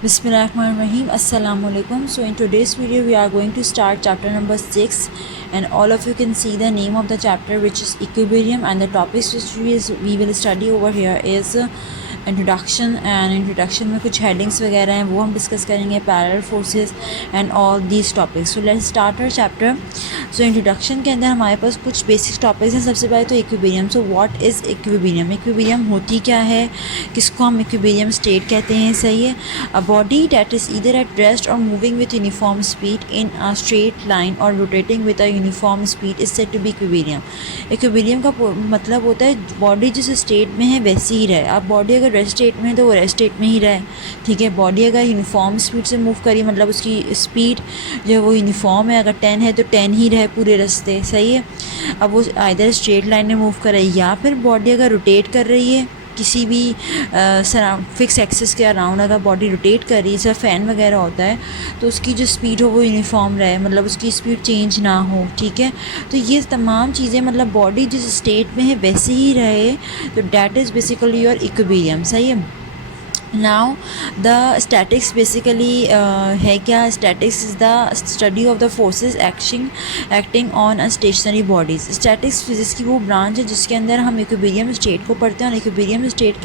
Bismillahirrahmanirrahim. Assalamu alaikum. So in today's video we are going to start chapter number 6, and all of you can see the name of the chapter, which is equilibrium, and the topics which we will study over here is introduction and introduction में कुछ headings वगैरह हैं वो हम discuss करेंगे, parallel forces and all these topics. So let's start our chapter. So introduction के अंदर हमारे पास कुछ बेसिक टॉपिक्स हैं. सबसे पहले तो equilibrium. So what is equilibrium? Equilibrium होती क्या है, किसको हम इक्विलिब्रियम स्टेट कहते हैं? सही है, a body that is either at rest or moving with uniform speed in a straight line or rotating with a uniform speed is said to be equilibrium. Equilibrium का मतलब होता है बॉडी जिस state में है वैसे ही रहे. अब बॉडी अगर रेस्ट स्टेट में है तो वो रेस्ट स्टेट में ही रहे, ठीक है. बॉडी अगर यूनिफॉर्म स्पीड से मूव करी, मतलब उसकी स्पीड जो है वो यूनिफॉर्म है, अगर 10 है तो 10 ही रहे पूरे रास्ते. सही है. अब वो आइदर स्ट्रेट लाइन में मूव करे, या फिर बॉडी अगर रोटेट कर रही है किसी भी फिक्स एक्सिस के अराउंड, अगर बॉडी रोटेट कर रही है, जैसे फ़ैन वगैरह होता है, तो उसकी जो स्पीड हो वो यूनिफॉर्म रहे, मतलब उसकी स्पीड चेंज ना हो, ठीक है. तो ये तमाम चीज़ें, मतलब बॉडी जिस स्टेट में है वैसे ही रहे, तो that is basically your equilibrium. सही है. नाउ द स्टैटिक्स बेसिकली है क्या? Statics is the study of the forces acting on a stationary bodies. Statics physics की वो ब्रांच है जिसके अंदर हम इक्विलिब्रियम स्टेट को पढ़ते हैं. और इक्विलिब्रियम स्टेट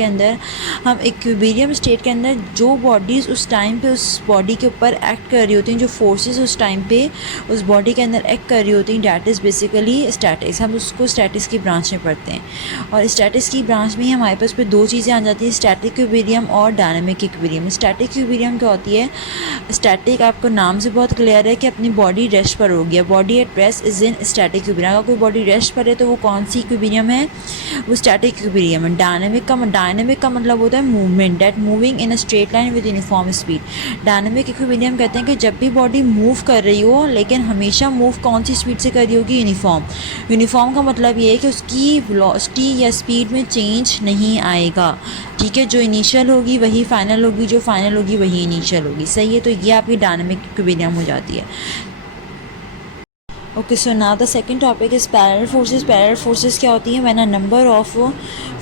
के अंदर जो बॉडीज़ उस टाइम पे उस बॉडी के ऊपर एक्ट कर रही होती हैं, जो फोर्सेस उस टाइम पे उस बॉडी के अंदर एक्ट कर रही होती हैं, डैट इज़ बेसिकली स्टैटिक्स. हम उसको स्टैटिक्स की ब्रांच में पढ़ते हैं. और स्टैटिक्स की ब्रांच में ही हमारे पास पे दो चीज़ें आ जाती हैं, स्टैटिक इक्विलिब्रियम और डायनामिक इक्विलिब्रियम. स्टैटिक इक्विलिब्रियम क्या होती है? स्टैटिक आपको नाम से बहुत क्लियर है कि अपनी बॉडी रेस्ट पर होगी. Body at rest is in static equilibrium. अगर कोई बॉडी रेस्ट पर है तो वो कौन सी इक्विलिब्रियम है? वो स्टैटिक इक्विलिब्रियम है. डायनामिक का मतलब होता है movement, that moving in a straight line with uniform speed. Dynamic equilibrium कहते हैं कि जब भी बॉडी मूव कर रही हो, लेकिन हमेशा मूव कौन सी स्पीड से कर रही होगी? यूनिफॉर्म. यूनिफॉर्म का मतलब ये है कि उसकी वेलोसिटी या स्पीड में चेंज नहीं आएगा, ठीक है. जो इनिशियल होगी वही फाइनल होगी, जो फाइनल होगी वही इनिशियल होगी. सही है. तो ये आपकी डायनामिक इक्विलिब्रियम हो जाती है. Okay, so now the second topic is parallel forces. Parallel forces क्या होती हैं? When a number of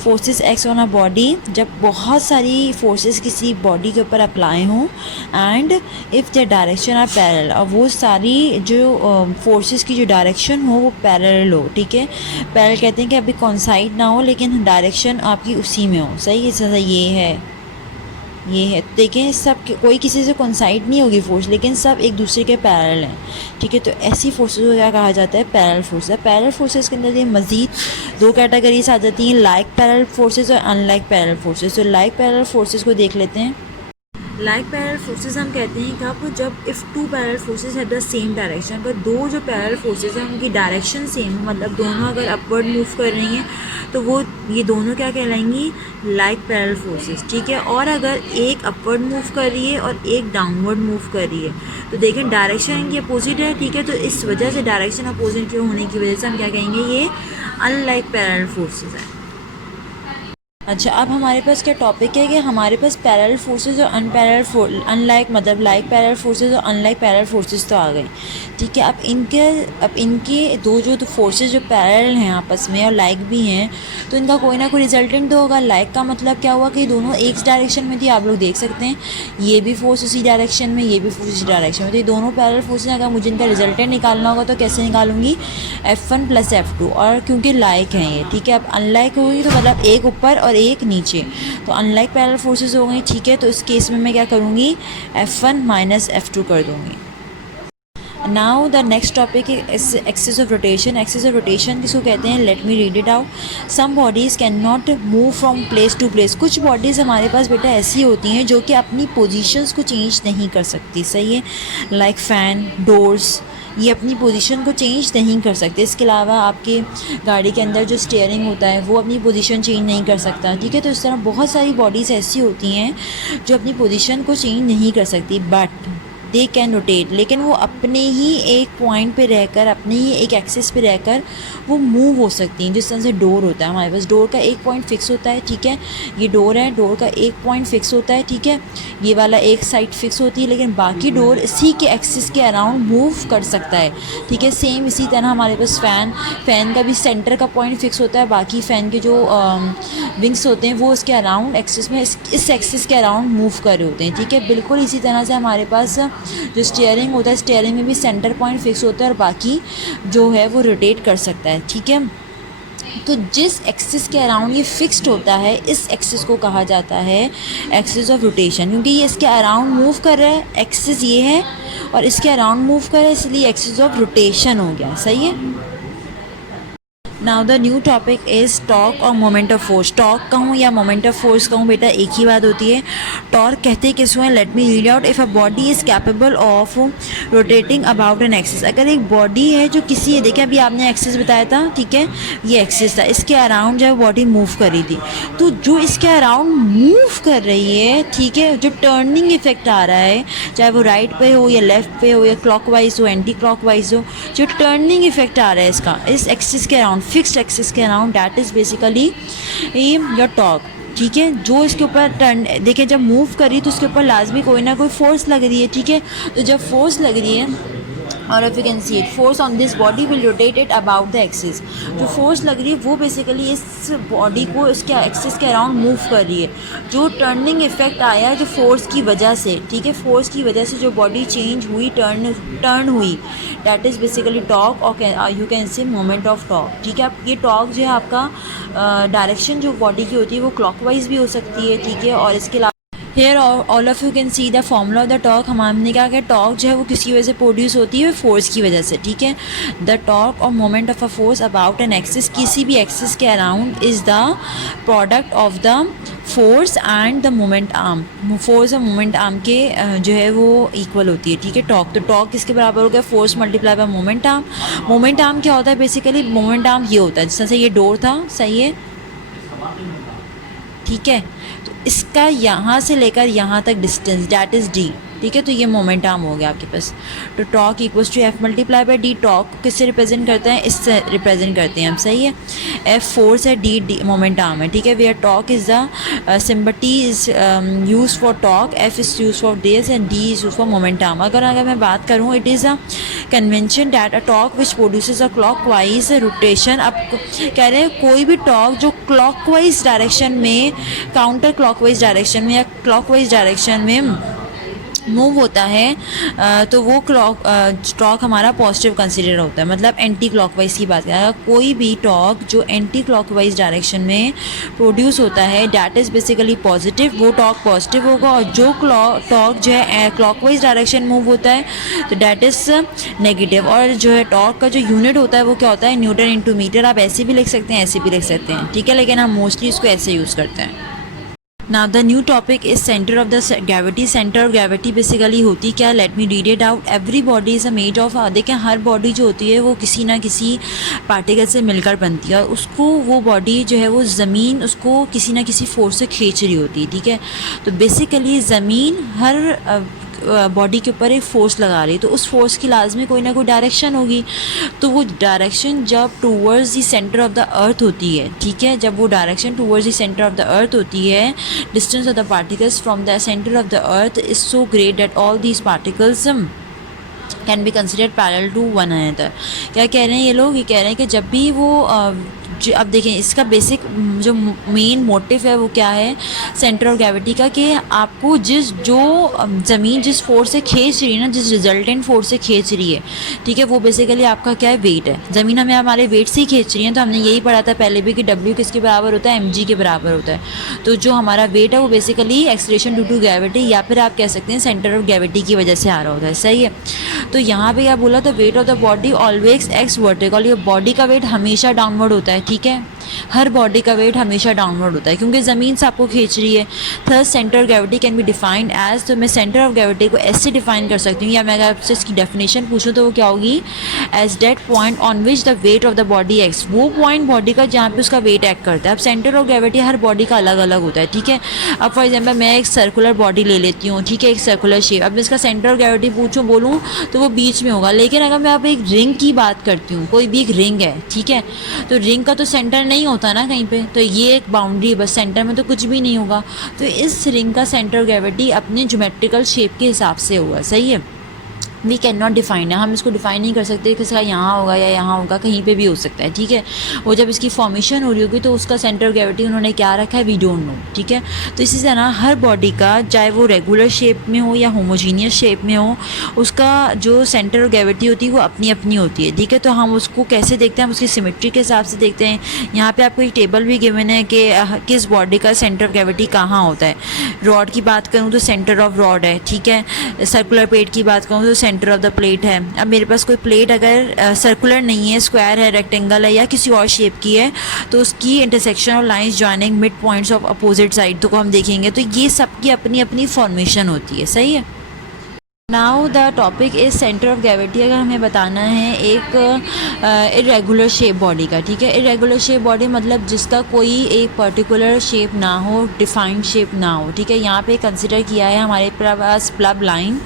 forces x on a body, जब बहुत सारी फोर्सेस किसी बॉडी के ऊपर अप्लाई हों, and if the direction are parallel, और वो सारी जो फोर्सेस की जो डायरेक्शन हो वो पैरेलल हो, ठीक है. पैरेलल कहते हैं कि अभी कॉन्साइड ना हो लेकिन डायरेक्शन आपकी उसी में हो. सही है. जैसा ये है. देखें, सब कोई किसी से कोइंसाइड नहीं होगी फोर्स, लेकिन सब एक दूसरे के पैरेलल हैं, ठीक है. तो ऐसी फोर्सेस को क्या कहा जाता है? Parallel forces. पैरेलल फोर्सेस के अंदर ये मज़ीद दो कैटेगरीज आ जाती हैं, लाइक पैरेलल फोर्सेस और अनलाइक पैरेलल फोर्सेस. तो लाइक पैरेलल फोर्सेस को देख लेते हैं. लाइक पैरेलल फोर्सेस हम कहते हैं कि आपको जब इफ़ टू पैरेलल फोर्सेस है द सेम डायरेक्शन, अगर दो जो पैरेलल फोर्सेस हैं उनकी डायरेक्शन सेम है, मतलब दोनों अगर अपवर्ड मूव कर रही हैं, तो वो ये दोनों क्या कहलाएंगी? लाइक पैरेलल फोर्सेस, ठीक है. और अगर एक अपवर्ड मूव कर रही है और एक डाउनवर्ड मूव कर रही है, तो देखें डायरेक्शन इनकी अपोजिट है, ठीक है. तो इस वजह से डायरेक्शन अपोजिट होने की वजह से हम क्या कहेंगे? ये अनलाइक पैरेलल फोर्सेस है. अच्छा, अब हमारे पास क्या टॉपिक है कि हमारे पास पैरेलल फोर्सेस और अनलाइक, मतलब लाइक पैरेलल फोर्सेस और अनलाइक पैरेलल फोर्सेस तो आ गए, ठीक है. अब इनके दो जो फोर्सेस जो पैरेलल हैं आपस में और लाइक भी हैं, तो इनका कोई ना कोई रिजल्टेंट तो होगा. लाइक का मतलब क्या हुआ कि दोनों एक डायरेक्शन में थी. आप लोग देख सकते हैं ये भी फोर्स इसी डायरेक्शन में, ये भी फोर्स इसी डायरेक्शन में. तो ये दोनों पैरेलल फोर्सेस, अगर मुझे इनका रिजल्टेंट निकालना होगा तो कैसे निकालूंगी? F1 + F2. और क्योंकि लाइक हैं ये, ठीक है. अब अनलाइक होगी तो मतलब एक ऊपर और एक नीचे, तो अनलाइक पैरेलल फोर्सेस हो गई, ठीक है. तो इस केस में मैं क्या करूँगी? F1 - F2 कर दूँगी. Now the next topic is axis of rotation. Axis of rotation किसको कहते हैं? Let me read it out. Some bodies can not move from place to place. कुछ बॉडीज़ हमारे पास बेटा ऐसी होती हैं जो कि अपनी पोजीशंस को चेंज नहीं कर सकती. सही है. लाइक फ़ैन, डोर्स, ये अपनी पोजीशन को चेंज नहीं कर सकते. इसके अलावा आपके गाड़ी के अंदर जो स्टीयरिंग होता है वो अपनी पोजीशन चेंज नहीं कर सकता, ठीक है. तो इस तरह बहुत सारी बॉडीज़ ऐसी होती हैं जो अपनी पोजीशन को चेंज नहीं कर सकती. दे कैन रोटेट, लेकिन वो अपने ही एक पॉइंट पे रहकर, अपने ही एक एक्सिस पे रहकर वो मूव हो सकती हैं। जिस तरह से डोर होता है हमारे पास, डोर का एक पॉइंट फिक्स होता है, ठीक है, ये डोर है, डोर का एक पॉइंट फिक्स होता है, ठीक है, ये वाला एक साइड फिक्स होती है, लेकिन बाकी डोर इसी के एक्सिस के अराउंड मूव कर सकता है, ठीक है। सेम इसी तरह हमारे पास फ़ैन का भी सेंटर का पॉइंट फिक्स होता है, बाकी फ़ैन के जो विंग्स होते हैं वो इसके अराउंड एक्सिस में, इस एक्सिस के अराउंड मूव कर रहे होते हैं, ठीक है। बिल्कुल इसी तरह से हमारे पास जो स्टीयरिंग होता है, स्टीयरिंग में भी सेंटर पॉइंट फिक्स होता है और बाकी जो है वो रोटेट कर सकता है, ठीक है। तो जिस एक्सिस के अराउंड ये फिक्स्ड होता है, इस एक्सिस को कहा जाता है एक्सिस ऑफ रोटेशन, क्योंकि ये इसके अराउंड मूव कर रहा है, एक्सिस ये है और इसके अराउंड मूव कर रहा है, इसलिए एक्सिस ऑफ रोटेशन हो गया, सही है। Now the new topic is torque और मोमेंट ऑफ फोर्स। टॉर्क कहूँ या मोमेंट ऑफ फोर्स कहूँ बेटा एक ही बात होती है। टॉर्क कहते हैं किसको है, late me read out. If a body is capable of rotating about an axis, अगर एक बॉडी है जो किसी, देखिए अभी आपने एक्सिस बताया था, ठीक है, ये एक्सिस था, इसके अराउंड जो है बॉडी मूव कर रही थी, तो जो इसके अराउंड मूव कर रही है, ठीक है, जो टर्निंग इफेक्ट आ रहा है, चाहे वो राइट पे हो या लेफ़्ट पे हो या क्लॉकवाइज हो, एंटी क्लॉकवाइज हो, जो टर्निंग इफेक्ट आ रहा है इसका, इस एक्सिस के अराउंड, फिक्स्ड एक्सिस के around, that is basically your torque, ठीक है। जो इसके ऊपर टर्न, देखिए जब मूव करी तो उसके ऊपर लाजमी कोई ना कोई फोर्स लग रही है, ठीक है। तो जब फोर्स लग रही है, और if you can see it, force on this body will rotate it about the axis, जो फोर्स लग रही है वो बेसिकली इस बॉडी को इसके एक्सिस के अराउंड मूव कर रही है। जो टर्निंग इफेक्ट आया है जो फोर्स की वजह से, ठीक है, फोर्स की वजह से जो बॉडी चेंज हुई, टर्न हुई, दैट इज़ बेसिकली टॉर्क, और you can say moment of torque, ठीक है। आप ये टॉर्क जो है आपका डायरेक्शन जो बॉडी की होती है वो क्लॉकवाइज भी हो सकती है, ठीक है, और इसके here all of you can see the formula of the torque. हमने कहा कि टॉर्क जो है वो किसकी वजह से प्रोड्यूस होती है, फोर्स की वजह से, ठीक है। द टॉर्क और moment of a force about an axis, किसी भी एक्सिस के around, is the product of the force and the moment arm. Force और मोमेंट आर्म के जो है वो इक्वल होती है, ठीक है। टॉर्क, तो टॉर्क किसके बराबर हो गया, force multiply by moment arm. Moment arm क्या होता है, बेसिकली मोमेंट आर्म ये होता है, जिस तरह से ये डोर था, सही है, ठीक है, तो इसका यहाँ से लेकर यहाँ तक डिस्टेंस, डैट इज़ डी, ठीक है। तो ये मोमेंट आर्म हो गया आपके पास। तो torque equals to F multiply by D. Torque किससे रिप्रेजेंट करते हैं, इससे रिप्रेजेंट करते हैं हम, सही है। एफ फोर्स है, डी मोमेंट आर्म है, ठीक है। Where torque is the symbol, T is use for torque, F is use for days and D is use for moment arm. अगर मैं बात करूँ, it is a convention that a torque which produces a clockwise rotation. अब कह रहे हैं कोई भी टॉर्क जो क्लॉकवाइज डायरेक्शन में, काउंटर क्लॉकवाइज डायरेक्शन में या क्लॉकवाइज डायरेक्शन में मूव होता है, तो वो टॉर्क हमारा पॉजिटिव कंसिडर होता है, मतलब एंटी क्लॉकवाइज की बात करें। कोई भी टॉर्क जो एंटी क्लॉकवाइज डायरेक्शन में प्रोड्यूस होता है, डैट इज़ बेसिकली पॉजिटिव, वो टॉर्क पॉजिटिव होगा। और जो टॉर्क जो है क्लॉकवाइज डायरेक्शन मूव होता है तो डैट इज़ नेगेटिव। और जो है टॉर्क का जो यूनिट होता है वो क्या होता है, न्यूटन इंटू मीटर। आप ऐसे भी लिख सकते हैं, ऐसे भी लिख सकते हैं, ठीक है, लेकिन हम मोस्टली इसको ऐसे यूज़ करते हैं। Now the new topic is center of the gravity. Center of gravity basically होती क्या, let me read it out. Every body is a made of, देखें हर बॉडी जो होती है वो किसी ना किसी पार्टिकल से मिलकर बनती है, और उसको वो बॉडी जो है वो ज़मीन उसको किसी ना किसी फोर्स से खींच रही होती है, ठीक है। तो बेसिकली ज़मीन हर बॉडी के ऊपर एक फ़ोर्स लगा रही है, तो उस फोर्स की लाजमी कोई ना कोई डायरेक्शन होगी। तो वो डायरेक्शन जब towards the centre of the earth होती है, ठीक है, जब वो direction towards the centre of the earth होती है, distance of the particles from the centre of the earth is so great that all these particles can be considered parallel to one another. क्या कह रहे हैं ये लोग, ये कह रहे हैं कि जब भी वो अब देखें इसका बेसिक जो मेन मोटिव है वो क्या है सेंटर ऑफ ग्रेविटी का, कि आपको जो ज़मीन जिस फोर्स से खींच रही है ना, जिस रिजल्टेंट फोर्स से खींच रही है, ठीक है, वो बेसिकली आपका क्या है, वेट है। ज़मीन हमें हमारे वेट से ही खींच रही है, तो हमने यही पढ़ा था पहले भी कि W किसके बराबर होता है, mg के बराबर होता है। तो जो हमारा वेट है वो basically acceleration due to gravity, या फिर आप कह सकते हैं सेंटर ऑफ ग्रेविटी की वजह से आ रहा होता है, सही है। तो यहाँ पे क्या बोला, the weight of the body always acts vertical, ये बॉडी का वेट हमेशा डाउनवर्ड होता है, ठीक है, हर बॉडी का वेट हमेशा डाउनवर्ड होता है क्योंकि ज़मीन से आपको खींच रही है। Third centre of gravity can be defined as, तो मैं सेंटर ऑफ ग्रेविटी को ऐसे डिफाइन कर सकती हूँ, या मैं अगर आपसे इसकी डेफिनेशन पूछूँ तो वो क्या होगी, as that point on which the weight of the body acts, वो पॉइंट बॉडी का जहाँ पे उसका वेट एक्ट करता है। अब सेंटर ऑफ ग्रेविटी हर बॉडी का अलग अलग होता है, ठीक है। अब फॉर एग्जाम्पल मैं एक सर्कुलर बॉडी ले लेती हूँ, ठीक है, एक सर्कुलर शेप, अब मैं इसका सेंटर ऑफ ग्रेविटी पूछूँ बोलूँ तो वो बीच में होगा। लेकिन अगर मैं अब एक रिंग की बात करती हूँ, कोई भी एक रिंग है, ठीक है, तो रिंग का तो सेंटर नहीं होता ना कहीं पे, तो ये एक बाउंड्री है, बस सेंटर में तो कुछ भी नहीं होगा। तो इस रिंग का सेंटर ऑफ ग्रेविटी अपने ज्योमेट्रिकल शेप के हिसाब से होगा, सही है। वी कैन नॉट डिफाइन है, हम इसको डिफाइन नहीं कर सकते कि इसका यहाँ होगा या यहाँ होगा, कहीं पे भी हो सकता है, ठीक है। वो जब इसकी फॉर्मेशन हो रही होगी तो उसका सेंटर ऑफ ग्रेविटी उन्होंने क्या रखा है, वी डोंट नो, ठीक है। तो इसी तरह हर बॉडी का, चाहे वो रेगुलर शेप में हो या होमोजीनियस शेप में हो, उसका जो सेंटर ऑफ ग्रेविटी होती है वो अपनी अपनी होती है, ठीक है। तो हम उसको कैसे देखते हैं, हम उसकी सिमेट्री के हिसाब से देखते हैं। यहाँ पर आपको एक टेबल भी गिवन है कि किस बॉडी का सेंटर ऑफ ग्रेविटी कहाँ होता है। रॉड की बात करूँ तो सेंटर ऑफ रॉड है, ठीक है। सर्कुलर प्लेट की बात करूँ तो सेंटर ऑफ द प्लेट है। अब मेरे पास कोई प्लेट अगर सर्कुलर नहीं है, स्क्वायर है, रेक्टेंगल है या किसी और शेप की है, तो उसकी intersection of lines joining mid points of opposite side तो को हम देखेंगे। तो ये सबकी अपनी अपनी फॉर्मेशन होती है, सही है। Now the topic is centre of gravity. अगर हमें बताना है एक इरेगुलर शेप बॉडी का, ठीक है, इरेगुलर शेप बॉडी मतलब जिसका कोई एक पर्टिकुलर शेप ना हो, डिफाइंड शेप ना हो, ठीक है। यहाँ पे कंसिडर किया है हमारे पास प्लम लाइन।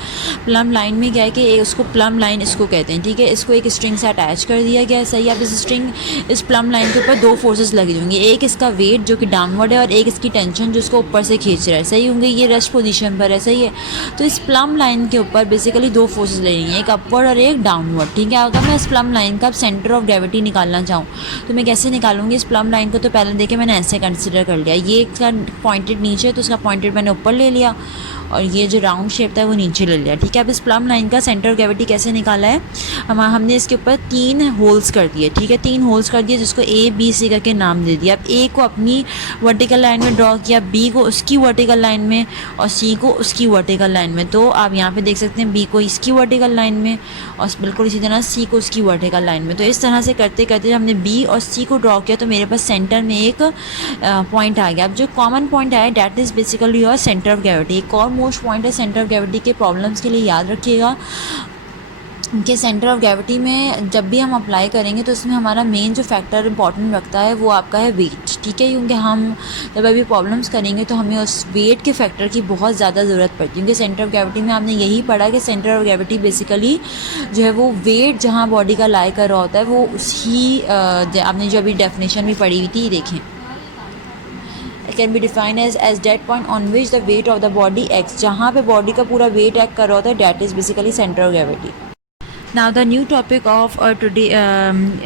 प्लम लाइन में क्या है कि उसको प्लम लाइन इसको कहते हैं, ठीक है। इसको एक स्ट्रिंग से अटैच कर दिया गया है, सही है। अब इस प्लम लाइन के ऊपर दो फोर्सेस लगी होंगी, एक इसका वेट जो कि डाउनवर्ड है और एक इसकी टेंशन जो इसको ऊपर से खींच रहा है, सही होंगे। ये रेस्ट पोजीशन पर है, सही है। तो इस प्लम लाइन के ऊपर बेसिकली दो फोर्सेस ले रही हैं, एक अपवर्ड और एक डाउनवर्ड, ठीक है। अगर मैं इस प्लम लाइन का सेंटर ऑफ ग्रेविटी निकालना चाहूँ तो मैं कैसे निकालूंगी इस प्लम लाइन को, तो पहले देखिए मैंने ऐसे कंसिडर कर लिया, ये इसका पॉइंटेड नीचे तो इसका पॉइंटेड मैंने ऊपर ले लिया और ये जो राउंड शेप था वो नीचे ले लिया, ठीक है। अब इस प्लम लाइन का सेंटर ऑफ ग्रेविटी कैसे निकाला है, हमने इसके ऊपर 3 होल्स कर दिए, ठीक है, 3 होल्स कर दिए जिसको ए बी सी करके नाम दे दिया। अब ए को अपनी वर्टिकल लाइन में ड्रॉ किया, बी को उसकी वर्टिकल लाइन में और सी को उसकी वर्टिकल लाइन में। तो आप यहाँ पे देख सकते हैं बी को इसकी वर्टिकल लाइन में और बिल्कुल इसी तरह सी को उसकी वर्टिकल लाइन में। तो इस तरह से करते करते जब हमने बी और सी को ड्रॉ किया तो मेरे पास सेंटर में एक पॉइंट आ गया। अब जो कॉमन पॉइंट आया that is basically your centre of gravity. एक और मोस्ट पॉइंट है सेंटर ऑफ ग्रेविटी के प्रॉब्लम्स के लिए याद रखिएगा कि सेंटर ऑफ ग्रेविटी में जब भी हम अप्लाई करेंगे तो इसमें हमारा मेन जो फैक्टर इंपॉर्टेंट रखता है वो आपका है वेट, ठीक है। क्योंकि हम जब अभी प्रॉब्लम्स करेंगे तो हमें उस वेट के फैक्टर की बहुत ज़्यादा ज़रूरत पड़ती है। क्योंकि सेंटर ऑफ ग्रेविटी में आपने यही पढ़ा कि सेंटर ऑफ ग्रेविटी बेसिकली जो है वो वेट जहाँ बॉडी का लाई कर रहा होता है वो उसी आपने जो अभी डेफिनेशन भी पढ़ी हुई थी, देखें, can be define as that point on which the weight of the body acts, जहाँ पे बॉडी का पूरा वेट एक्ट कर रहा होता है, that is basically centre of gravity. Now the new topic of today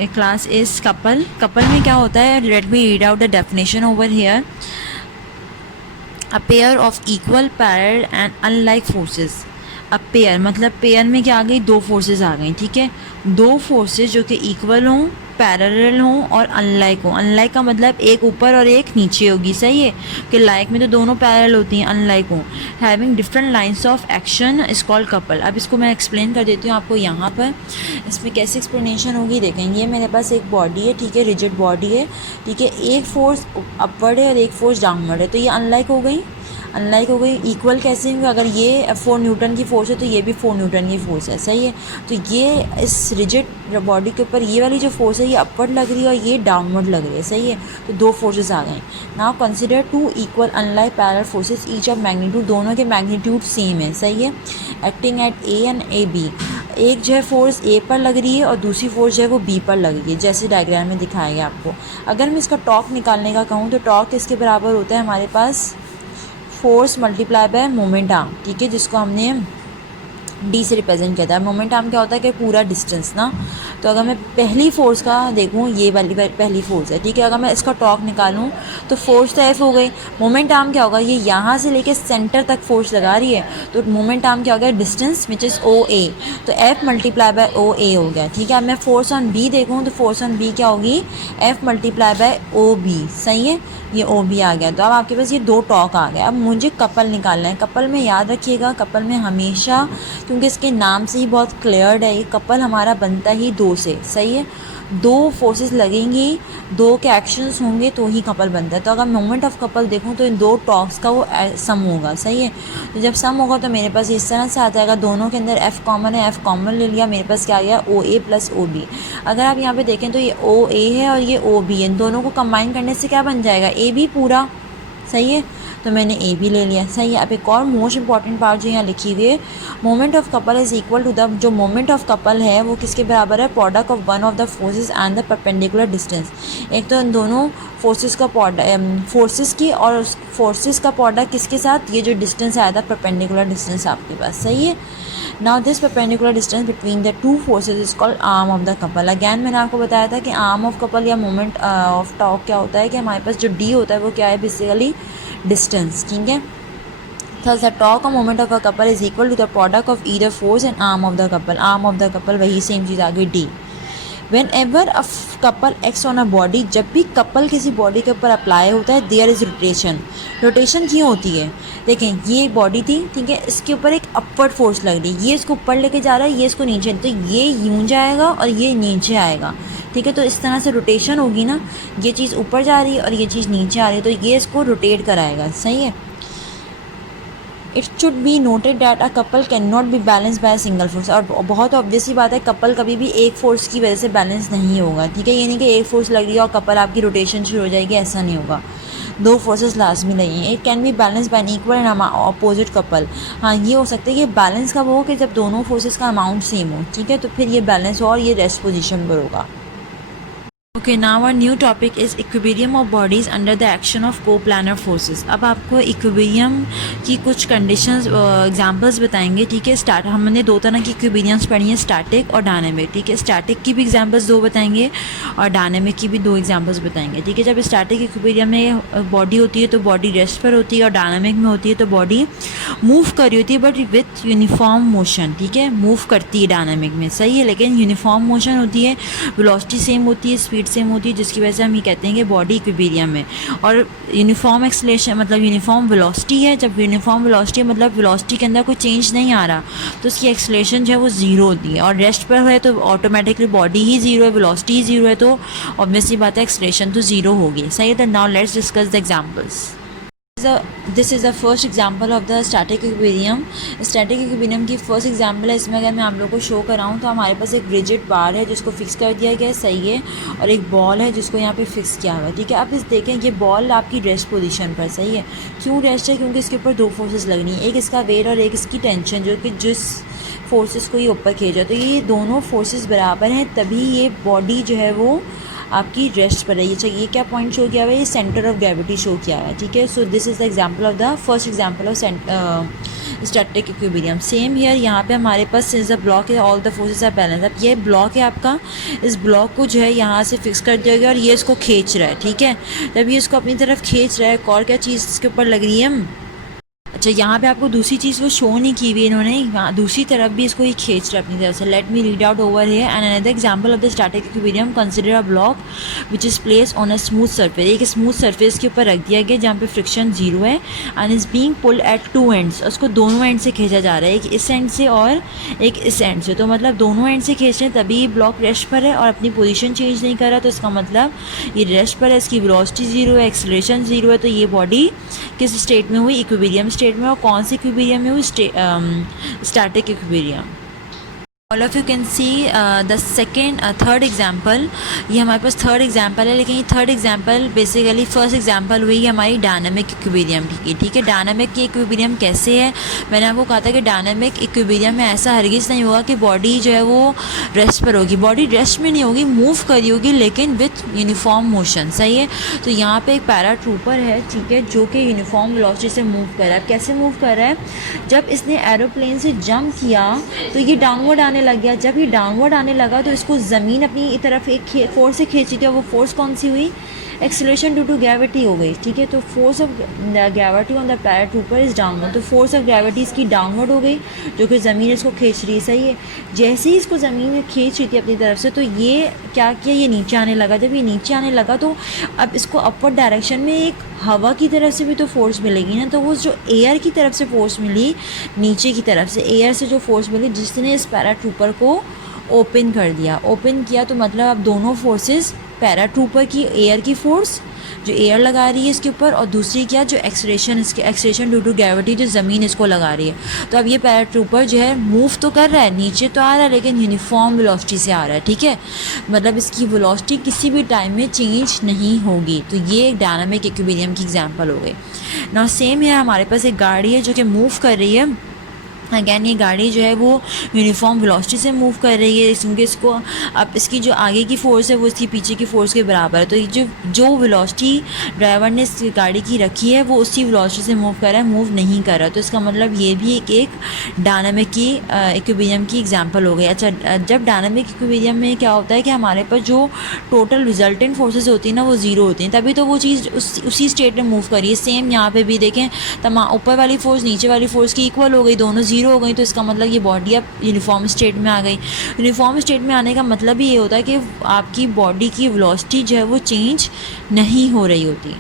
class is couple. Couple में क्या होता है, late me read out the definition over here. A pair of equal parallel and unlike forces. अब pair मतलब pair में क्या आ गई, दो फोर्सेस आ गई, ठीक है। दो फोर्सेस जो कि इक्वल हों, पैरेलल हों और अनलाइक हों। अनलाइक का मतलब एक ऊपर और एक नीचे होगी, सही है, कि लाइक में तो दोनों पैरेलल होती हैं, अनलाइक हों। Having different lines of action is called couple. अब इसको मैं एक्सप्लेन कर देती हूँ आपको यहाँ पर। इसमें कैसे एक्सप्लेनेशन होगी देखें। ये मेरे पास एक बॉडी है, ठीक है, रिजिड बॉडी है, ठीक है। एक फोर्स अपवर्ड है और एक फोर्स डाउनवर्ड है, तो ये अनलाइक हो गई। अनलाइक हो गई। इक्वल कैसे होंगे, अगर ये 4 न्यूटन की फोर्स है तो ये भी 4 न्यूटन की फोर्स है, सही है। तो ये इस रिजिड बॉडी के ऊपर ये वाली जो फोर्स है ये अपवर्ड लग रही है और ये डाउनवर्ड लग रही है, सही है। तो दो फोर्सेस आ गए। Now consider 2 equal unlike parallel forces each of magnitude, दोनों के मैग्नीट्यूड सेम है, सही है, acting at A and A B. एक जो है फोर्स ए पर लग रही है और दूसरी फोर्स जो है वो बी पर लग रही है, जैसे डायग्राम में दिखाया गया आपको। अगर मैं इसका टॉर्क निकालने का कहूँ तो टॉर्क इसके बराबर होता है हमारे पास force multiply by moment arm, ठीक है, जिसको हमने डी से रिप्रेजेंट किया था। मोमेंट आर्म क्या होता है कि पूरा डिस्टेंस ना। तो अगर मैं पहली फोर्स का देखूँ, ये वाली पहली फोर्स है, ठीक है। अगर मैं इसका टॉर्क निकालूँ तो फोर्स तो एफ हो गई। मोमेंट आर्म क्या होगा, ये यहाँ से लेके सेंटर तक फोर्स लगा रही है, तो मोमेंट आर्म क्या हो गया, डिस्टेंस विच इज़ ओ ए, तो एफ मल्टीप्लाई बाय ओ ए हो गया, ठीक है। अब मैं फोर्स ऑन बी देखूँ तो फोर्स ऑन बी क्या होगी, F multiply by O B, सही है, ये ओ बी आ गया। तो अब आपके पास ये दो टॉर्क आ गए। अब मुझे कपल निकालना है। कपल में याद रखिएगा, कपल में हमेशा क्योंकि इसके नाम से ही बहुत क्लियर्ड है, ये कपल हमारा बनता ही दो से, सही है। दो फोर्सेस लगेंगी, दो के एक्शंस होंगे तो ही कपल बनता है। तो अगर मोमेंट ऑफ कपल देखूँ तो इन दो टॉक्स का वो सम होगा, सही है। तो जब सम होगा तो मेरे पास इस तरह से आता है, अगर दोनों के अंदर एफ़ कॉमन है, एफ़ कॉमन ले लिया, मेरे पास क्या आ गया, ओ ए प्लस ओ बी। अगर आप यहाँ पे देखें तो ये ओ ए है और ये ओ बी है, इन दोनों को कंबाइन करने से क्या बन जाएगा, ए बी पूरा, सही है। तो मैंने ए भी ले लिया, सही है। अब एक और मोस्ट इंपॉर्टेंट पार्ट जो यहाँ लिखी हुई है, moment of couple is equal to the, जो मोमेंट ऑफ कपल है वो किसके बराबर है, product of one of the forces and the perpendicular distance. एक तो इन दोनों फोर्सेस का फोर्सेस की और फोर्सेस का प्रोडक्ट किसके साथ, ये जो डिस्टेंस आया था परपेंडिकुलर डिस्टेंस आपके पास, सही है। Now this perpendicular distance between the two forces is called arm of the couple. Again मैंने आपको बताया था कि आर्म ऑफ कपल या मोमेंट ऑफ टॉक क्या होता है, कि हमारे पास जो डी होता है वो क्या है, बेसिकली डिस्टेंस, ठीक है। Thus the torque or moment of a couple is equal to the product of either force and arm of the couple. Arm of the couple वही सेम चीज़ आ गई D. Whenever a couple acts on a body, जब भी couple किसी body के ऊपर apply होता है, there is rotation. Rotation क्यों होती है, देखें ये एक बॉडी थी, ठीक है, इसके ऊपर एक अपवर्ड फोर्स लग रही है, ये इसको ऊपर लेके जा रहा है, ये इसको नीचे, तो ये यूँ जाएगा और ये नीचे आएगा, ठीक है। तो इस तरह से रोटेशन होगी ना, ये चीज़ ऊपर जा रही है और ये चीज़ नीचे आ रही है, तो ये इसको रोटेट कराएगा, सही है। It should be noted that a couple can not be balance by single force. और बहुत ऑब्वियसली बात है, कपल कभी भी एक फोर्स की वजह से बैलेंस नहीं होगा, ठीक है। ये नहीं कि एक फोर्स लग रही है और कपल आपकी रोटेशन शुरू हो जाएगी, ऐसा नहीं होगा। दो फोर्सेस लाजमी नहीं है। It can be balance by an equal and opposite couple. हाँ, ये हो सकता है कि बैलेंस कब हो, कि जब दोनों फोर्सेस का अमाउंट सेम हो, ठीक है, तो फिर ये बैलेंस हो और ये रेस्ट पोजिशन पर होगा। Okay, now our new topic is equilibrium of bodies under the action of coplanar forces. अब आपको इक्विलिब्रियम की कुछ कंडीशंस एग्जांपल्स बताएंगे, ठीक है। हमने दो तरह की इक्विलिब्रियम्स पढ़ी हैं, स्टैटिक और डायनेमिक, ठीक है। स्टैटिक की भी एग्जांपल्स दो बताएंगे और डायनेमिक की भी दो एग्जांपल्स बताएंगे, ठीक है। जब स्टैटिक इक्विलिब्रियम में बॉडी होती है तो बॉडी रेस्ट पर होती है, और डायनेमिक में होती है तो बॉडी मूव कर रही होती है, बट विथ यूनिफॉर्म मोशन, ठीक है। मूव करती है डायनेमिक में, सही है, लेकिन यूनिफॉर्म मोशन होती है, वेलोसिटी सेम होती है, स्पीड सेम होती है, जिसकी वजह से हम ये कहते हैं कि बॉडी इक्विलिब्रियम है। और यूनिफॉर्म एक्सेलरेशन मतलब यूनिफॉर्म वेलोसिटी है। जब यूनिफॉर्म वेलोसिटी मतलब वेलोसिटी के अंदर कोई चेंज नहीं आ रहा, तो उसकी एक्सेलरेशन जो है वो ज़ीरो होती है। और रेस्ट पर है तो ऑटोमेटिकली बॉडी ही ज़ीरो है, वेलोसिटी ही ज़ीरो है, तो ऑब्वियसली बात है एक्सेलरेशन तो ज़ीरो होगी, सही है। तो now let's discuss the examples. This is the first example of the static equilibrium. Static equilibrium की फर्स्ट एग्जाम्पल है। इसमें अगर मैं आप लोगों को शो कराऊँ तो हमारे पास एक रिजिड बार है जिसको फिक्स कर दिया गया है, सही है, और एक बॉल है जिसको यहाँ पे फिक्स किया हुआ है, ठीक है। अब इस देखें, ये बॉल आपकी रेस्ट पोजीशन पर, सही है। क्यों रेस्ट है, क्योंकि इसके ऊपर दो फोर्सेस लगनी है, एक इसका वेट और एक इसकी टेंशन, जो कि जिस फोर्सेस को ये ऊपर खींचा, तो ये दोनों फोर्सेस बराबर हैं, तभी ये बॉडी जो है वो आपकी रेस्ट पर है। ये क्या पॉइंट शो किया हुआ है, ये सेंटर ऑफ ग्रेविटी शो किया हुआ है, ठीक है। So this is the example of the first example of static equilibrium. Same here, यहाँ पे हमारे पास सिंस द ब्लॉक है all the forces are balance. अब ये ब्लॉक है आपका, इस ब्लॉक को जो है यहाँ से फिक्स कर दिया गया और ये इसको खींच रहा है, ठीक है। जब ये इसको अपनी तरफ खींच रहा है, और क्या चीज़ इसके ऊपर लग रही है, अच्छा यहाँ पे आपको दूसरी चीज़ वो शो नहीं की हुई इन्होंने, यहाँ दूसरी तरफ भी इसको ये खींच रहा है अपनी तरफ से। Let me read out over here and another example of the static equilibrium. Consider a block which is place on a smooth surface. एक स्मूथ सरफेस के ऊपर रख दिया गया जहाँ पे फ्रिक्शन जीरो है, and is being pulled at two ends. उसको दोनों एंड से खींचा जा रहा है, एक इस एंड से और एक इस एंड से, तो मतलब दोनों एंड से खींच रहे हैं, तभी ये ब्लॉक रेस्ट पर है और अपनी पोजीशन चेंज नहीं कर रहा, तो इसका मतलब ये रेस्ट पर है, इसकी वेलोसिटी ज़ीरो है, एक्सेलरेशन ज़ीरो है। तो ये बॉडी किस स्टेट में हुई, इक्विलिब्रियम स्टेट में। और कौन सी इक्विलिब्रियम में हुई, static equilibrium. All of you can see the third example. ये हमारे पास थर्ड एग्जाम्पल है, लेकिन ये third example basically first example हुई है हमारी डायनामिक इक्विलिब्रियम की, ठीक है। डायनामिक की इक्विलिब्रियम कैसे है, मैंने आपको कहा था कि डायनामिक इक्विलिब्रियम में ऐसा हरगिज़ नहीं होगा कि बॉडी जो है वो रेस्ट पर होगी, बॉडी रेस्ट में नहीं होगी, मूव करी होगी, लेकिन विथ यूनिफॉर्म मोशन, सही है। तो यहाँ पे एक पैराट्रूपर है, ठीक है, जो कि यूनिफॉर्म वेलोसिटी से मूव कर रहा है। कैसे मूव कर रहा है, जब इसने एरोप्लेन से जंप किया तो ये डाउनवर्ड आने लग गया। जब ये डाउनवर्ड आने लगा तो इसको ज़मीन अपनी तरफ एक फोर्स से खींची थी, और वो फोर्स कौन सी हुई, एक्सेलरेशन ड्यू टू ग्रेविटी हो गई, ठीक है। तो force of gravity on the paratrooper is downward, तो फोर्स ऑफ ग्रेविटी इसकी डाउनवर्ड हो गई जो कि ज़मीन इसको खींच रही है, सही है। जैसे ही इसको ज़मीन में खींच रही थी अपनी तरफ से, तो ये क्या किया, ये नीचे आने लगा। जब ये नीचे आने लगा तो अब इसको अपवर्ड डायरेक्शन में एक हवा की तरफ से भी तो फोर्स मिलेगी ना, तो वो जो एयर की तरफ से फोर्स मिली, नीचे की तरफ से एयर से जो फोर्स मिली, जिसने इस पैराट्रूपर को ओपन कर दिया। ओपन किया तो मतलब अब दोनों फोर्सेस, पैराट्रूपर की एयर की फोर्स जो एयर लगा रही है इसके ऊपर, और दूसरी क्या, जो एक्सलेशन, इसके एक्सलेशन ड्यू टू ग्रेविटी जो ज़मीन इसको लगा रही है। तो अब ये पैराट्रूपर जो है मूव तो कर रहा है, नीचे तो आ रहा है, लेकिन यूनिफॉर्म वेलोसिटी से आ रहा है, ठीक है। मतलब इसकी वेलोसिटी किसी भी टाइम में चेंज नहीं होगी। तो ये एक डायनामिक इक्विलिब्रियम की एग्जांपल हो गई। नाउ सेम है, हमारे पास एक गाड़ी है जो कि मूव कर रही है। अगैन ये गाड़ी जो है वो यूनिफॉर्म वेलोसिटी से मूव कर रही है, क्योंकि इसको अब इसकी जो आगे की फ़ोर्स है वो इसकी पीछे की फ़ोर्स के बराबर है। तो ये जो वेलोसिटी ड्राइवर ने इस गाड़ी की रखी है वो उसी वेलोसिटी से मूव कर रहा है, मूव नहीं कर रहा। तो इसका मतलब ये भी एक डायनामिक की इक्विलिब्रियम की एग्जांपल हो गई। अच्छा, जब डायनामिक इक्विलिब्रियम में क्या होता है कि हमारे पास जो टोटल रिजल्टेंट फोर्सेस होती हैं ना वो ज़ीरो होती हैं, तभी तो वो चीज़ उसी स्टेट में मूव करी है। सेम यहाँ पे भी देखें, तमाम ऊपर वाली फोर्स नीचे वाली फोर्स की इक्वल हो गई, दोनों ज़ीरो हो गई। तो इसका मतलब ये बॉडी अब यूनिफॉर्म स्टेट में आ गई। यूनिफॉर्म स्टेट में आने का मतलब ये होता है कि आपकी बॉडी की वेलोसिटी जो है वो चेंज नहीं हो रही होती।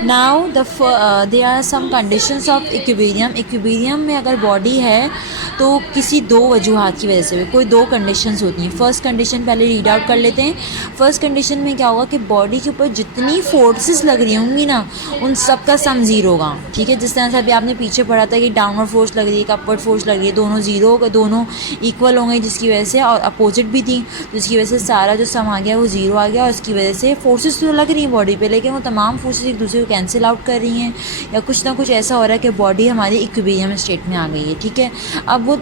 Now there are some conditions of equilibrium. Equilibrium में अगर बॉडी है तो किसी दो वजूहात की वजह से कोई दो कंडीशंस होती हैं। फर्स्ट कंडीशन पहले रीड आउट कर लेते हैं। फर्स्ट कंडीशन में क्या होगा कि बॉडी के ऊपर जितनी फोर्सेस लग रही होंगी ना, उन सब का सम ज़ीरो होगा, ठीक है। जिस तरह से अभी आपने पीछे पढ़ा था कि डाउनवर्ड फोर्स लग रही है, अपवर्ड फोर्स लग रही है, दोनों ज़ीरो होगा, दोनों इक्वल होंगे, जिसकी वजह से, और अपोजिट भी थी, जिसकी वजह से सारा जो सम आ गया वो ज़ीरो आ गया। और इसकी वजह से फोर्सेस तो लग रही हैं बॉडी पे, लेकिन वो तमाम फोर्सेस एक दूसरे को कैंसिल आउट कर रही हैं, या कुछ ना कुछ ऐसा हो रहा है कि बॉडी हमारी इक्विलिब्रियम स्टेट में आ गई है, ठीक है। अब वो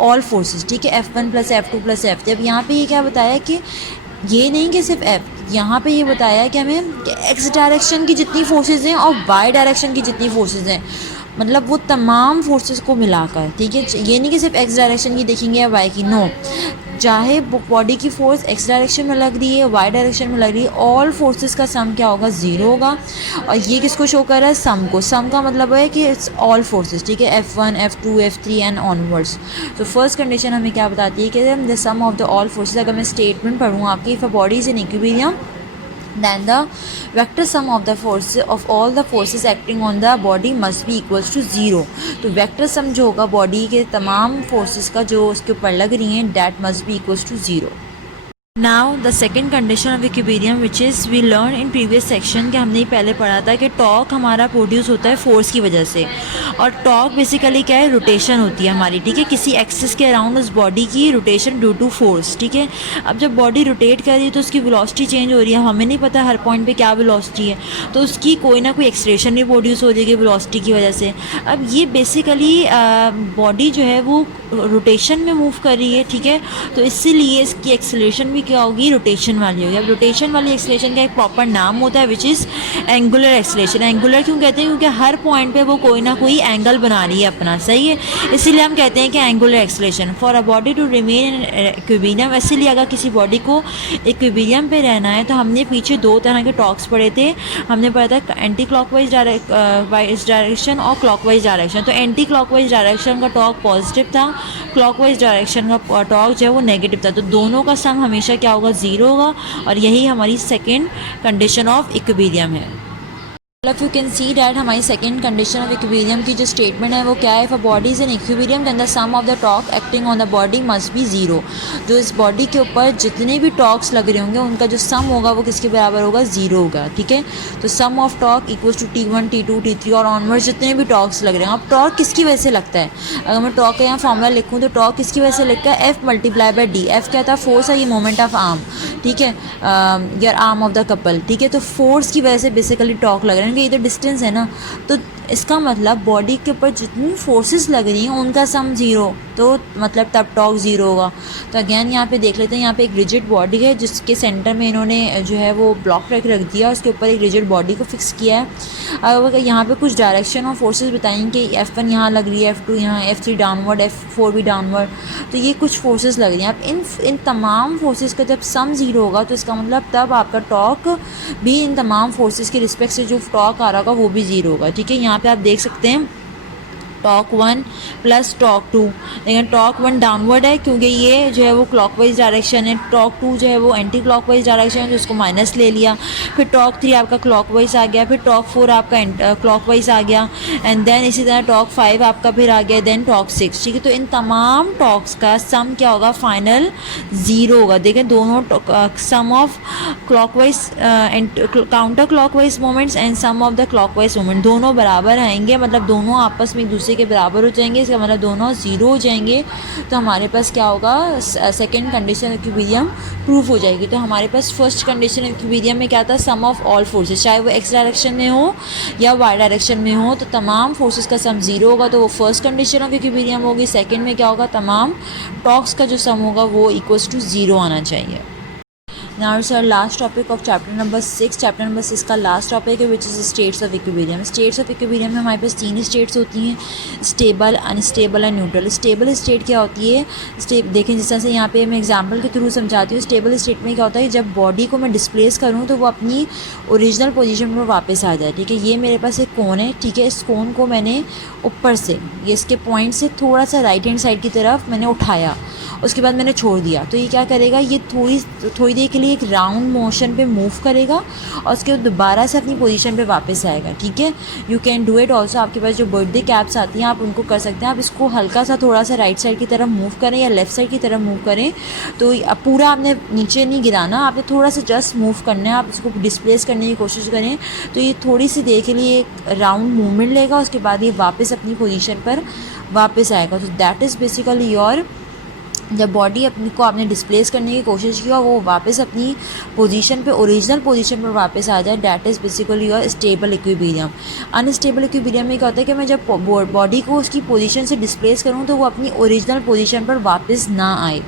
ऑल फोर्सेस, ठीक है, F1 + F2 + F। अब यहाँ पे ये क्या बताया कि ये नहीं कि सिर्फ F, यहाँ पे ये बताया है कि हमें एक्स डायरेक्शन की जितनी फोर्सेस हैं और वाई डायरेक्शन की जितनी फोर्सेस हैं, मतलब वो तमाम फोर्सेस को मिलाकर, ठीक है। ये नहीं कि सिर्फ एक्स डायरेक्शन की देखेंगे या वाई की, नो, चाहे बॉडी की फोर्स एक्स डायरेक्शन में लग रही है, वाई डायरेक्शन में लग रही है, ऑल फोर्सेस का सम क्या होगा, ज़ीरो होगा। और ये किसको शो कर रहा है, सम को। सम का मतलब है कि इट्स ऑल फोर्सेस, ठीक है, F1 F2 F3 and onwards. तो फर्स्ट कंडीशन हमें क्या बताती है कि the sum of the all forces. अगर मैं स्टेटमेंट पढ़ूँ आपकी, if a body is in equilibrium then the vector sum of the forces of all the forces acting on the body must be equals to 0। तो vector sum जो होगा body के तमाम forces का जो उसके ऊपर लग रही हैं, that must be equals to 0। Now the second condition of equilibrium which is we learn in previous section, के हमने पहले पढ़ा था कि टॉर्क हमारा प्रोड्यूस होता है फोर्स की वजह से। और टॉर्क बेसिकली क्या है, रोटेशन होती है हमारी, ठीक है, किसी एक्सिस के अराउंड उस बॉडी की रोटेशन ड्यू टू फोर्स, ठीक है। अब जब बॉडी रोटेट कर रही है तो उसकी वेलोसिटी चेंज हो रही है, हमें नहीं पता हर पॉइंट पे क्या वेलोसिटी है, तो उसकी कोई ना कोई एक्सलेशन भी प्रोड्यूस हो जाएगी वेलोसिटी की वजह से। अब ये बेसिकली बॉडी जो है वो रोटेशन में मूव कर रही है, ठीक है, तो इसीलिए इसकी एक्सेलरेशन भी क्या होगी, रोटेशन वाली होगी। अब रोटेशन वाली एक्सेलरेशन का एक प्रॉपर नाम होता है which is angular acceleration. Angular क्यों कहते हैं, क्योंकि हर पॉइंट पे वो कोई ना कोई एंगल बना रही है अपना, सही है, इसीलिए हम कहते हैं कि angular acceleration. For a body to remain in equilibrium, इसीलिए अगर किसी बॉडी को इक्विलिब्रियम पे रहना है तो हमने पीछे दो तरह के टॉर्क्स पढ़े थे। हमने पढ़ा था एंटी क्लॉकवाइज डायरेक्शन और क्लॉकवाइज डायरेक्शन। तो एंटी क्लॉकवाइज डायरेक्शन का टॉर्क पॉजिटिव था, क्लॉकवाइज डायरेक्शन का टॉर्क जो है वो नेगेटिव था। तो दोनों का सम हमेशा क्या होगा, ज़ीरो होगा। और यही हमारी सेकेंड कंडीशन ऑफ इक्विलिब्रियम है। If you can see that हमारी सेकेंड कंडीशन ऑफ इक्विलिब्रियम की जो स्टेटमेंट है वो क्या है, if a body is in equilibrium then the sum of the torque acting on the body must be zero. जो इस बॉडी के ऊपर जितने भी टॉर्क्स लग रहे होंगे उनका जो सम होगा वो किसके बराबर होगा, ज़ीरो होगा, ठीक है। तो sum of torque equals to T1 T2 T3 और ऑनवर्ड जितने भी टॉर्क्स लग रहे हैं। अब टॉर्क किसकी वजह से लगता है, अगर मैं टॉर्क का यहाँ फॉर्मूला लिखूँ तो टॉर्क किसकी वजह से लगता है, F × D। F क्या था, फोर्स है, ये मोमेंट ऑफ आर्म, ठीक है, यार आर्म ऑफ द कपल, ठीक है। तो फोर्स की वजह से बेसिकली टॉर्क लग रहे हैं। क्योंकि ये तो डिस्टेंस है ना, तो इसका मतलब बॉडी के ऊपर जितनी फोर्सेस लग रही हैं उनका सम ज़ीरो, तो मतलब तब टॉक ज़ीरो होगा। तो अगेन यहाँ पे देख लेते हैं, यहाँ पे एक रिजिड बॉडी है जिसके सेंटर में इन्होंने जो है वो ब्लॉक रख दिया, उसके ऊपर एक रिजिड बॉडी को फिक्स किया है। अब यहाँ पे कुछ डायरेक्शन और फोर्सेस बताएंगे कि F1 यहाँ लग रही है, F2 यहाँ, F3 डाउनवर्ड, F4 भी डाउनवर्ड, तो ये कुछ फोर्सेस लग रही हैं। अब इन तमाम फोर्सेस का जब सम ज़ीरो होगा तो इसका मतलब तब आपका टॉक भी इन तमाम फोर्सेस के रिस्पेक्ट से जो टॉक आ रहा होगा वो भी ज़ीरो होगा। ठीक है, यहाँ पे आप देख सकते हैं टॉक 1 प्लस टॉक 2, लेकिन टॉक 1 डाउनवर्ड है क्योंकि ये जो है वो क्लॉकवाइज डायरेक्शन है, टॉक 2 जो है वो एंटी क्लॉकवाइज डायरेक्शन है, तो उसको माइनस ले लिया। फिर टॉक 3 आपका क्लॉकवाइज आ गया, फिर टॉक 4 आपका क्लॉकवाइज आ गया, एंड देन इसी तरह टॉक 5 आपका फिर आ गया, देन टॉक 6। ठीक है, तो इन तमाम टॉक्स का सम क्या होगा, फाइनल ज़ीरो होगा। देखें दोनों sum of clockwise counter clockwise moments and sum of the clockwise moment दोनों बराबर आएंगे, मतलब दोनों आपस में एक दूसरे के बराबर हो जाएंगे, इसका मतलब दोनों ज़ीरो हो जाएंगे। तो हमारे पास क्या होगा, सेकंड कंडीशन इक्विलिब्रियम प्रूफ हो जाएगी। तो हमारे पास फर्स्ट कंडीशन इक्विलिब्रियम में क्या था, सम ऑफ ऑल फोर्सेस, चाहे वो एक्स डायरेक्शन में हो या वाई डायरेक्शन में हो, तो तमाम फोर्सेस का सम ज़ीरो होगा, तो वो फर्स्ट कंडीशन ऑफ इक्विलिब्रियम होगी। सेकंड में क्या होगा, तमाम टॉक्स का जो सम होगा वो इक्वल्स टू ज़ीरो आना चाहिए। Now it's our last topic of chapter number 6। Chapter number 6 का लास्ट टॉपिक है which is states of equilibrium. States of equilibrium में हमारे पास 3 स्टेट्स होती हैं, stable, unstable and neutral. Stable state क्या होती है, देखें जिस तरह से यहाँ पे मैं एग्जांपल के थ्रू समझाती हूँ। स्टेबल स्टेट में क्या होता है, जब बॉडी को मैं डिस्प्लेस करूँ तो वो अपनी ओरिजिनल पोजीशन पर वापस आ जाए। ठीक है, ये मेरे पास एक कोन है, ठीक है, इस कोन को मैंने ऊपर से, ये इसके पॉइंट से थोड़ा सा राइट हैंड साइड की तरफ मैंने उठाया, उसके बाद मैंने छोड़ दिया, तो ये क्या करेगा, ये थोड़ी देर के लिए एक राउंड मोशन पे मूव करेगा और उसके बाद दोबारा से अपनी पोजीशन पे वापस आएगा। ठीक है, you can do it also. आपके पास जो बर्थडे कैप्स आती हैं आप उनको कर सकते हैं। आप इसको हल्का सा थोड़ा सा राइट साइड की तरफ मूव करें या लेफ़्ट साइड की तरफ मूव करें, तो पूरा आपने नीचे नहीं गिराना, आपने थोड़ा सा जस्ट मूव करना है। आप इसको डिस्प्लेस करने की कोशिश करें तो ये थोड़ी सी देर के लिए एक राउंड मूवमेंट लेगा, उसके बाद ये वापस अपनी पोजीशन पर वापस आएगा। तो दैट इज़ बेसिकली योर, जब बॉडी अपनी को आपने डिस्प्लेस करने की कोशिश की और वो वापस अपनी पोजीशन पे, ओरिजिनल पोजीशन पर वापस आ जाए, that is basically your stable equilibrium. Unstable equilibrium में क्या होता है कि मैं जब बॉडी को उसकी पोजीशन से डिस्प्लेस करूँ तो वो अपनी ओरिजिनल पोजीशन पर वापस ना आए।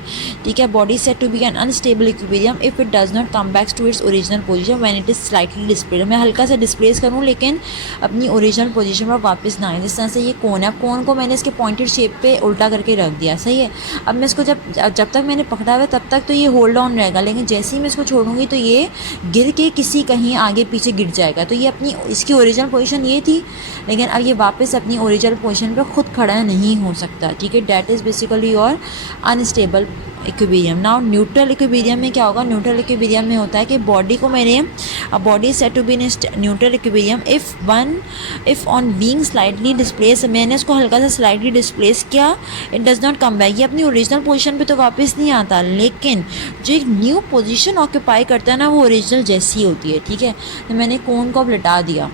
ठीक है, body said to be an unstable equilibrium if it does not come back to its original position when it is slightly displaced. मैं हल्का सा डिस्प्लेस करूँ लेकिन अपनी ओरिजिनल पोजीशन पर वापस ना आए। जिस तरह से ये कोन है, कोन को मैंने इसके पॉइंटेड शेप पे उल्टा करके रख दिया, सही है। अब मैं इसको जब तक मैंने पकड़ा हुआ तब तक तो ये होल्ड ऑन रहेगा, लेकिन जैसे ही मैं इसको छोड़ूंगी तो ये गिर के किसी कहीं आगे पीछे गिर जाएगा। तो ये अपनी, इसकी ओरिजिनल पोजीशन ये थी, लेकिन अब ये वापस अपनी ओरिजिनल पोजीशन पर खुद खड़ा नहीं हो सकता। ठीक है, that is basically your unstable equilibrium. Now neutral equilibrium में क्या होगा, न्यूट्रल इक्विलिब्रियम में होता है कि बॉडी को मैंने, body is said to be in neutral equilibrium if on being slightly displace, मैंने इसको हल्का सा स्लाइटली डिस्प्लेस किया, it does not come back, ये अपनी ओरिजिनल पोजीशन पे तो वापस नहीं आता, लेकिन जो एक न्यू पोजीशन ऑक्यूपाई करता है ना वो ओरिजिनल जैसी होती है। ठीक है, तो मैंने कोन को अब लटा दिया,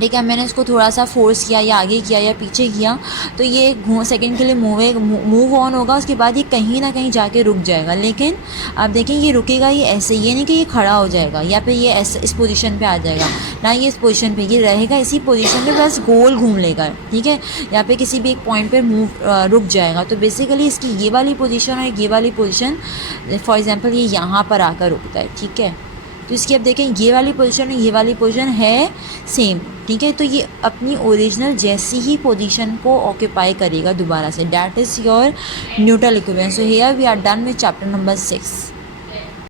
ठीक है, मैंने इसको थोड़ा सा फोर्स किया या आगे किया या पीछे किया, तो ये सेकंड के लिए मूव ऑन होगा, उसके बाद ये कहीं ना कहीं जाके रुक जाएगा। लेकिन आप देखें ये रुकेगा, ये ऐसे, ये नहीं कि ये खड़ा हो जाएगा या फिर ये ऐसे इस पोजीशन पे आ जाएगा, ना ये इस पोजीशन पे, ये रहेगा इसी पोजीशन पे, बस गोल घूम लेगा। ठीक है, यहाँ पे किसी भी एक पॉइंट पे रुक जाएगा। तो बेसिकली इसकी ये वाली पोजीशन और ये वाली पोजीशन, फॉर एग्जांपल ये यहाँ पर आकर रुकता है। ठीक है, तो इसकी अब देखें ये वाली पोजीशन और ये वाली पोजीशन है सेम। ठीक है, तो ये अपनी ओरिजिनल जैसी ही पोजीशन को ऑक्यूपाई करेगा दोबारा से, that is your neutral equilibrium. So here we are done with chapter number 6।